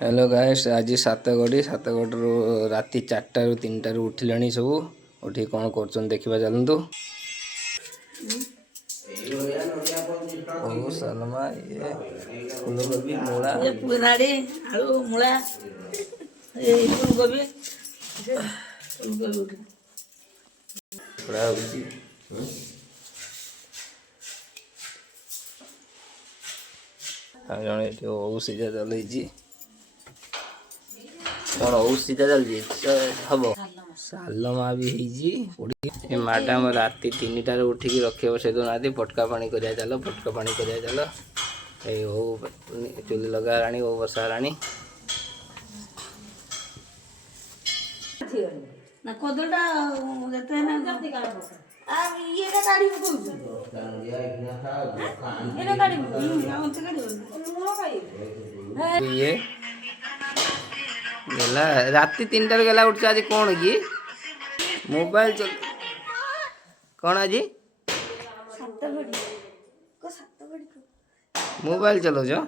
Hello guys, आज सातगढ़ राति 4टा ରୁ 3ଟା ରୁ उठिले सब उठी कौन कर देखा चलतु। सलमा ये फूलकोबी मूला पुनाड़ी आलू मूला फूलकोबी जड़े ओ सीधा चलती कौन ओ सीधा चलती हम सालमा भी मैडम राति 3टा ରୁ उठिकी रखे बसई दौना फटका पानी करिया चल फटका पानी करिया चल चुली लगा राणी ओ बसा राणी ना कदलटा जते ना जल्दी काढ आ येटा काढी पकउछु येटा काढी आमचे काढी मुळो खाई ये गेला राति 3टा ରୁ गेला उठ आज कौन की मोबाइल चल कौन आज मोबाइल चलो जो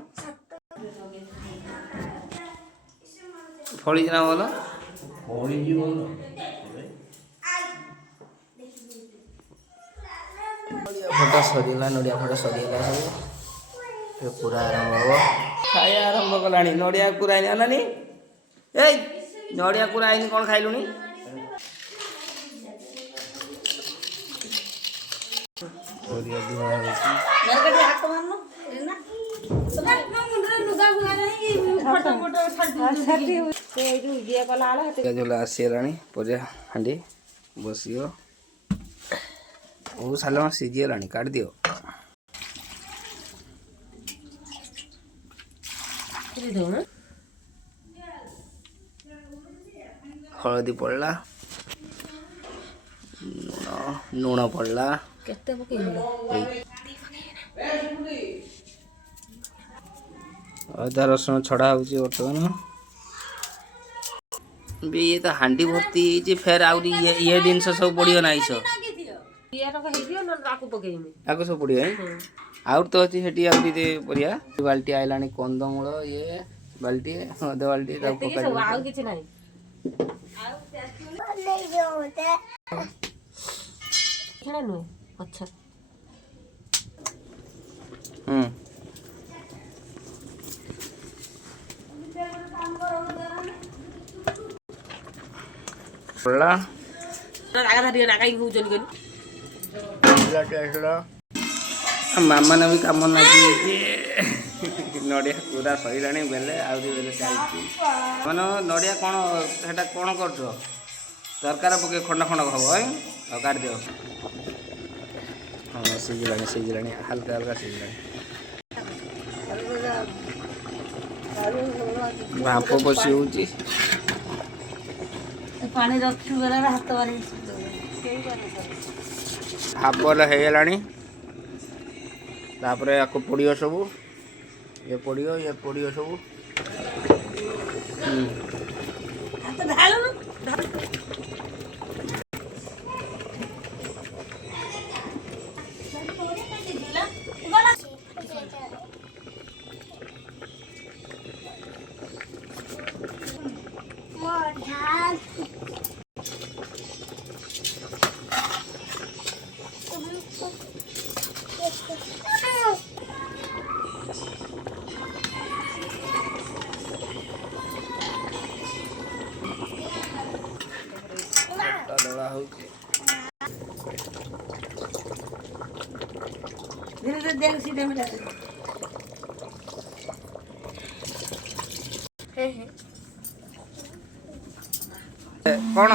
फड़ी ना बोलो फटा सरीला नड़िया फटा सरीला सब पूरा आरंभ हम खाया आरंभ कला नड़िया पूरा नानी ए नड़िया पूरा आईनी कौन खाइलुनी आसीगला पूजा हाँ बस ओ सालमा सीझीगला काट दियो हलदी पड़ला लुण पड़ला अदा रसुण छड़ा होची बर्तमान भी ये तो हांडी भर्ती जे फेर आउरी ये जिनस सब पड़ियो ना इस आको सब पड़ियो आउर तो अछि हेटी आउरी दे परिया बाल्टी आइलानी कंदमूल ये बाल्टी अध बाल्टी सब पका आउ किछ नाही खेला नुए अच्छा पड़ला मामा ने भी कम लगी नड़िया पूरा सैला बेले आउरी बेले चलती मान नड़िया कौन सेटा कौन कर तरकार पके खंड खंड हम काट दियो हाँ सीझला हल्का हल्का सीझला भाप बसी होची पानी रखी बेला हाथ मारी भापल हो गलानी तापर या पड़ियो सब ये पड़ियो सब धीरे देख सीधे में कौन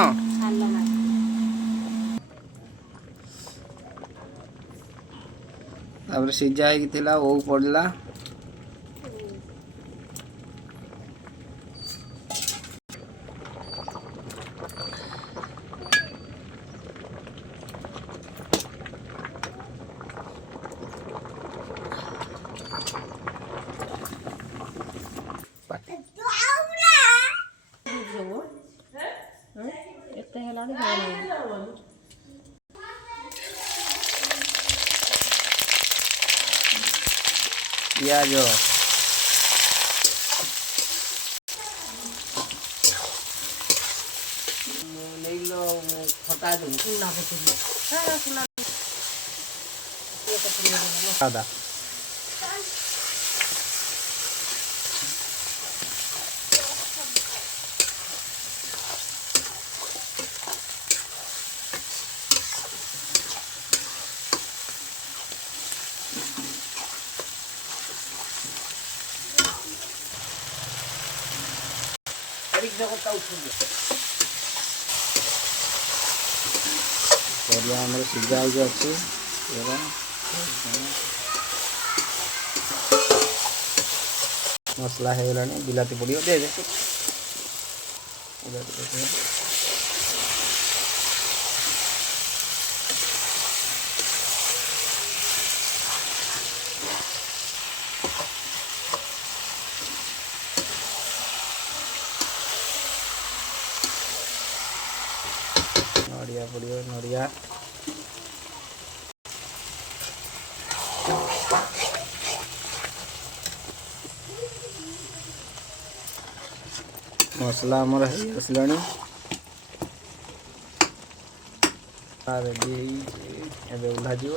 तापर सीझा होता वो पड़ला पियाज दादा ପରିବା ଆମର ସିଝା ହେଇକି ଅଛି ମସଲା ହେଇଗଲାଣି ବିଲାତି ପଡ଼ିବ ଦେ नड़िया पड़ियो नड़िया मसला आमर आसलानी रेडी एबे उल्हा जीव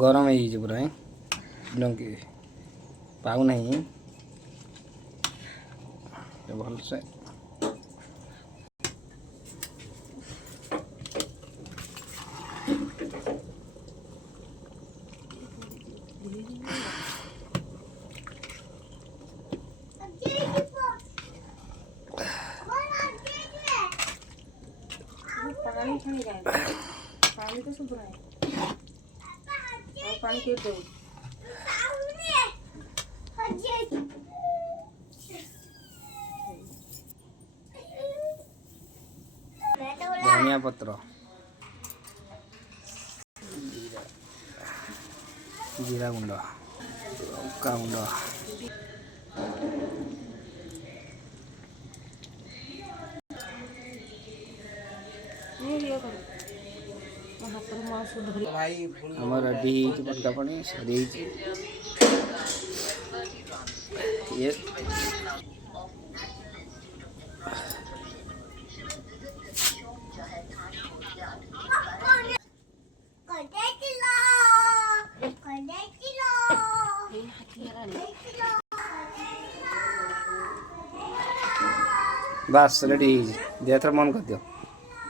गरम है पूरा डंकी पाऊ नहीं भल से पानी तो शुद्ध है पानी के दो धनिया पत्र जीरा गुंड लंका गुंड आम रेडी पटका पानी सरी ये बस रेडी दिया मन कर दियो।